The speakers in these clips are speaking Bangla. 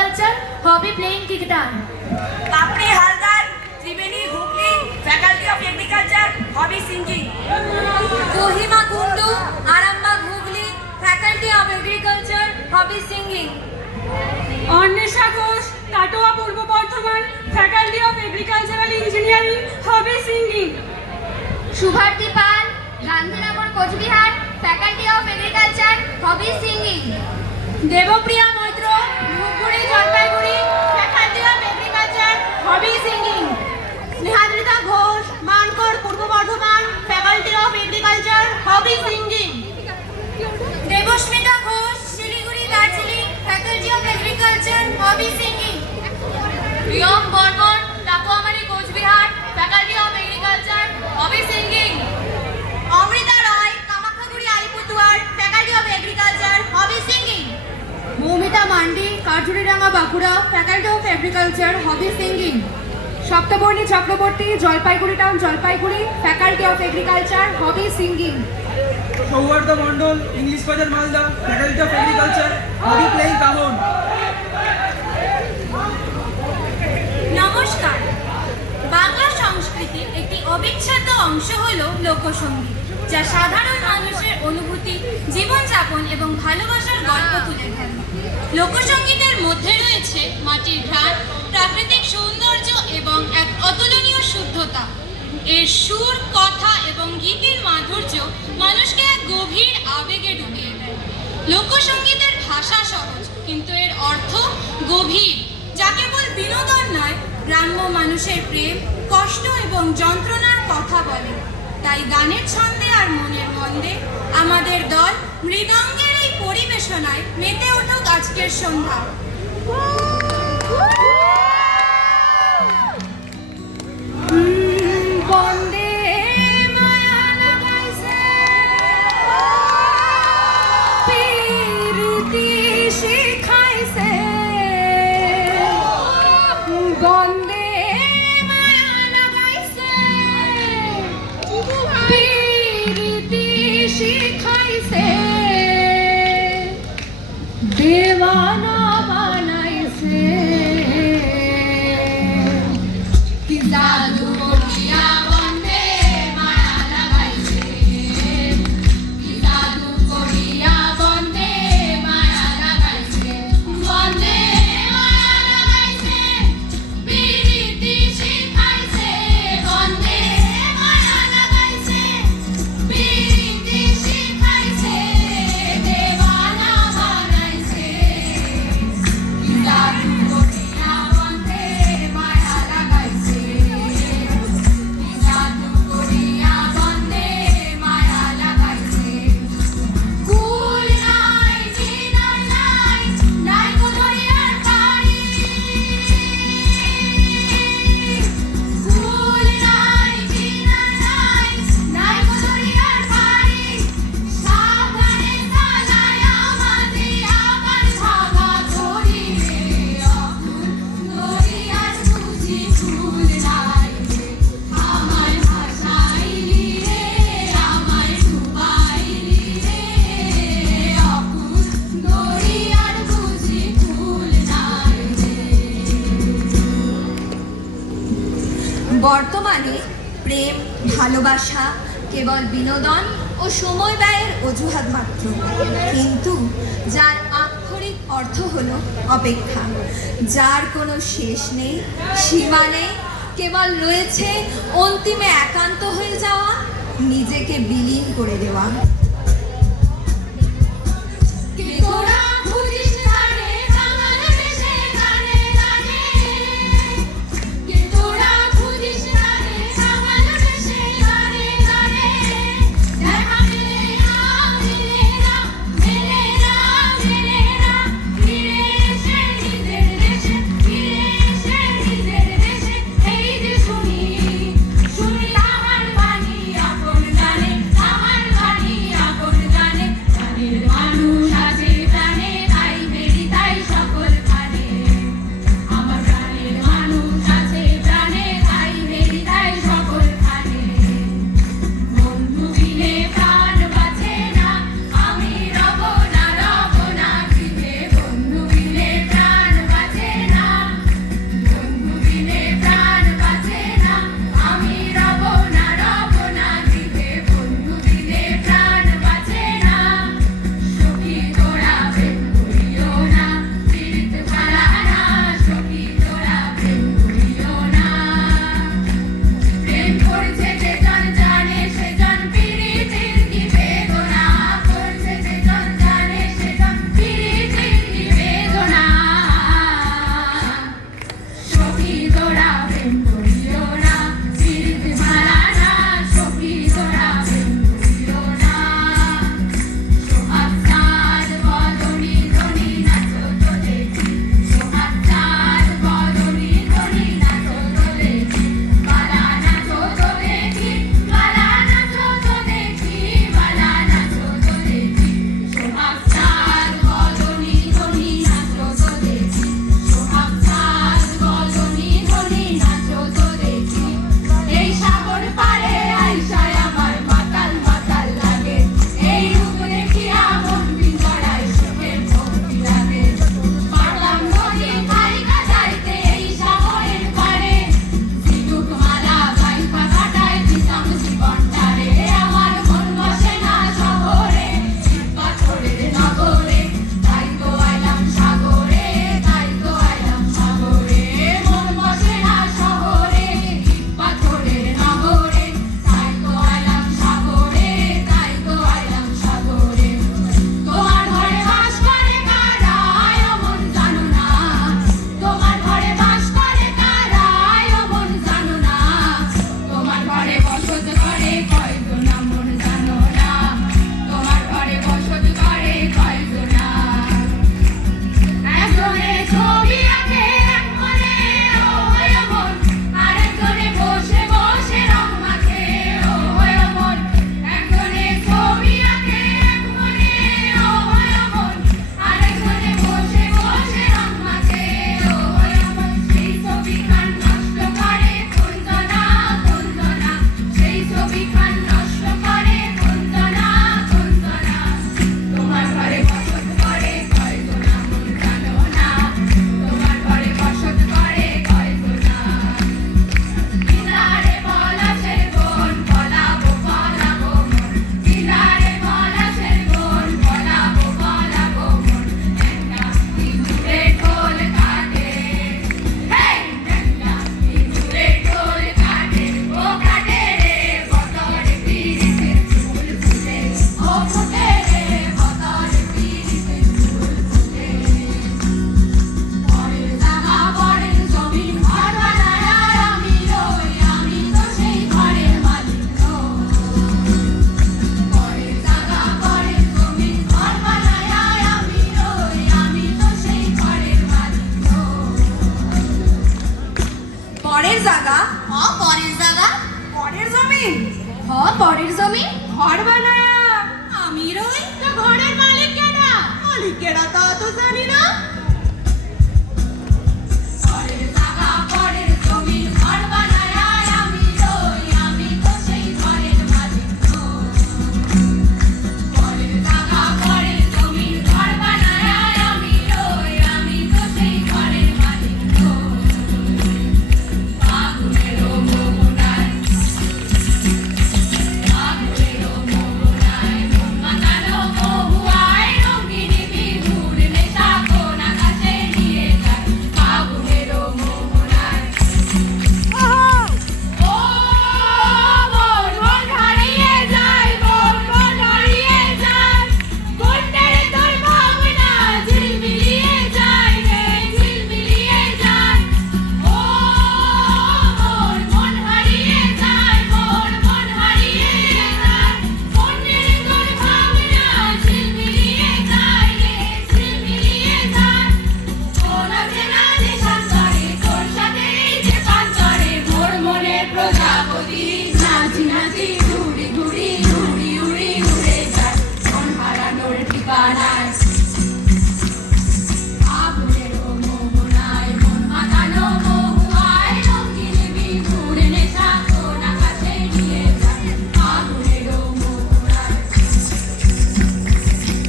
agriculture, hobby playing guitar. Papri Haldar, Tribeni Hooghly, Faculty of Agriculture, hobby singing. Kohima Kundu, Arambagh Hooghly, Faculty of Agriculture, hobby singing. Anwesha Ghosh, Katwa Purba Bardhaman, faculty of agricultural engineering, hobby singing. Shubharti Pal, Gandhinagar Coochbehar, faculty of agriculture, hobby singing. Debpriya Maitra, Dhupguri Jalpaiguri, faculty of agriculture, hobby singing. Nehadrita Ghosh, Mankar Purba Bardhaman, faculty of agriculture, hobby singing. Debasmita Ghosh, Siliguri Darjeeling, faculty of agriculture, hobby singing. Priyam Barman, Takuamari Coochbehar, faculty of agriculture, hobby singing. Amrita Roy, Kamakhyaguri Alipurduar, faculty of agriculture, hobby singing. Moumita Mandi, Kathuridanga Bankura, faculty of agriculture, hobby singing. Saptabarni Chakraborty, Jalpaiguri town, Jalpaiguri, faculty of agriculture, hobby singing. Souhardya Mondal, English Bazar Malda, faculty of agriculture, hobby playing কাহন। নমস্কার। বাংলা সংস্কৃতির একটি অবিচ্ছেদ্য অংশ হলো লোকসঙ্গীত, যা সাধারণ মানুষের অনুভূতি, জীবনযাপন এবং ভালোবাসার গল্প তুলে ধরে। লোকসঙ্গীতের মধ্যে রয়েছে মাটির ঘ্রাণ, প্রাকৃতিক সৌন্দর্য এবং এক অতুলনীয় শুদ্ধতা। এর সুর, কথা এবং গীতির মাধুর্য মানুষকে এক গভীর আবেগে ডুবিয়ে দেয়। লোকসঙ্গীতের ভাষা সহজ, কিন্তু এর অর্থ গভীর, যা কেবল বিনোদন নয়, গ্রাম্য মানুষের প্রেম, কষ্ট এবং যন্ত্রণার কথা বলে। তাই গানের ছন্দে আর মনের মন্দে আমাদের দল মৃদঙ্গের এই পরিবেশনায় মেতে উঠুক আজকের সন্ধ্যা। বন্দে মায়া লাগাইছে, প্রীতি শিখাইছে। বন্দে মায়া লাগাইছে, প্রীতি শিখাইছে। দেওয়ানা বানাইছে, কি জাদু করিয়া বন্দে মায়া লাগাইছে, কি জাদু করিয়া বন্দে মায়া লাগাইছে। বন্দে মায়া লাগাইছে, প্রীতি শিখাইছে। বন্দে মায়া লাগাইছে, প্রীতি শিখাইছে। দেওয়ানা বানাইছে, কি জাদু করিয়া বন্দে মায়া লাগাইছে, কি জাদু করিয়া বন্দে মায়া লাগাইছে। কুল নাই, চিনার নাই, নাই গো দরিয়ার পাড়ি। কুল নাই, চিনার নাই, নাই গো দরিয়ার পাড়ি। সাবধানে চালায়া মাঝি আবার ভাগা ধরি রে। অকুল দরিয়ার বুঝি কুল নাই রে। আমায় ভাসাইলি রে, আমায় ডুবাইলি রে। অকুল দরিয়ার বুঝি কুল নাই রে। বর্তমানে প্রেম, ভালোবাসা কেবল বিনোদন ও সময় ব্যয়ের অজুহাত মাত্র, কিন্তু যার আক্ষরিক অর্থ হলো অপেক্ষা, যার কোনো শেষ নেই, সীমা নেই, কেবল রয়েছে অন্তিমে একান্ত হয়ে যাওয়া, নিজেকে বিলীন করে দেওয়া। তোরা বুঝিস না রে বাঙাল বেশে গানে গানে, তোরা বুঝিস না রে বাঙাল বেশে গানে গানে। দেখা মেলে না, মেলে না, মেলে না, মেলে না। ফিরে এসে নিজের দেশে, ফিরে এসে নিজের দেশে। এই যে শুনি, শুনি আমার বাণী আপন গানে, আমার বাণী জায়গা পরের জায়গা পরের জমিন পরের জমি ঘর বানায়া আমি রই তো ঘরের মালিক কেডা? মালিকেরা তা তো জানি না। পরের জায়গা পরের জমিন ঘর বানায় আমি রই, আমি তো সেই ঘরের মালিক নই। পরের জায়গা পরের জমিন ঘর বানায় আমি রই, আমি তো সেই ঘরের মালিক নই। আগুনেরও মোহনায় মন মাতানো মহুয়ায় রঙিনী বিহুর নেশা কোন আকাশে নিয়ে যায়। আগুনেরও মোহনায় ও মোর মন হারিয়ে যায়, মোর মন হারিয়ে যায়। কোনটার তোর ভাবনা ঝিলমিলিয়ে যায় রে, ঝিলমিলিয়ে যায়। ও মোর মন হারিয়ে যায়, মোর মন হারিয়ে যায়। কোনটার তোর ভাবনা ঝিলমিলিয়ে যায় রে, ঝিলমিলিয়ে যায়। কোন চেনা দেশান্তরে তোর সাথে এই যে পান্তরে মোর মনের প্রজাপতি নাচি নাচি ঘুরি ঘুরি উড়ি উড়ি উড়ে যায় মন হারানোর ঠিকানায়। আগুনেরও মোহনায় মন মাতানো মহুয়ায় রঙিনী বিহুর নেশা কোন আকাশে নিয়ে যায়। আগুনেরও মোহনায়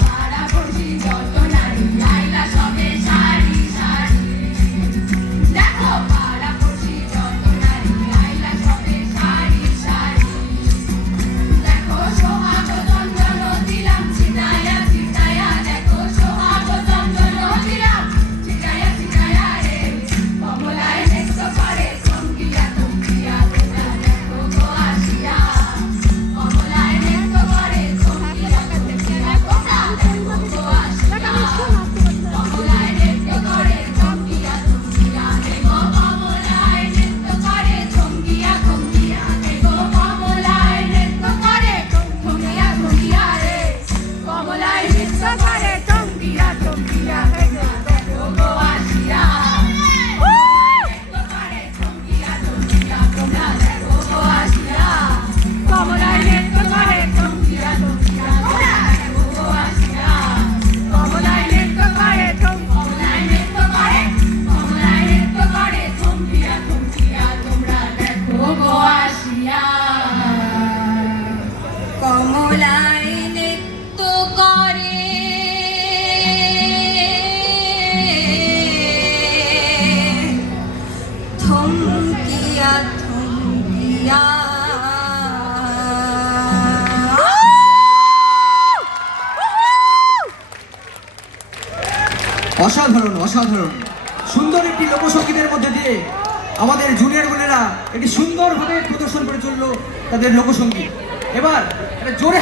পাড়াপড়শি যত নারী আইলা সবে সারি সারি। দেখো পাড়াপড়শি যত নারী আইলা সবে সারি সারি। দেখো সোহাগ চন্দন দিলাম ছিটায়া ছিটায়া, দেখো সোহাগ চন্দন দিলাম ছিটায়া ছিটায়া রে। কমলায় নৃত্য করে চমকিয়া চমকিয়া তোমরা দেখো গো আসিয়া। কমলায় নৃত্য করে চমকিয়া চমকিয়া তোমরা দেখো গো আসিয়া। কমলায় নৃত্য করে চমকিয়া চমকিয়া রে গো, কমলায় নৃত্য করে চমকিয়া চমকিয়া রে গো, কমলায় নৃত্য করে চমকিয়া চমকিয়া রে। কমলায় নৃত্য করে চমকিয়া চমকিয়া রে গো, দেখো গো আসিয়া। নৃত্য করে চমকিয়া চমকিয়া তোমরা দেখো গো আসিয়া। কমলায় নৃত্য করে চমকিয়া চমকিয়া তোমরা দেখো গো আসিয়া। কমলায় নৃত্য করে কমলায় নৃত্য করে কমলায় নৃত্য করে চমকিয়া চমকিয়া তোমরা দেখো গো আসিয়া। কমলায় নৃত্য করে থমকিয়া থমকিয়া। অসাধারণ অসাধারণ সুন্দর একটি লোকসঙ্গীতের মধ্যে দিয়ে আমাদের জুনিয়র বোনেরা এটি সুন্দরভাবে প্রদর্শন করে চললো তাদের লোকসঙ্গীত। এবার একটা জোরে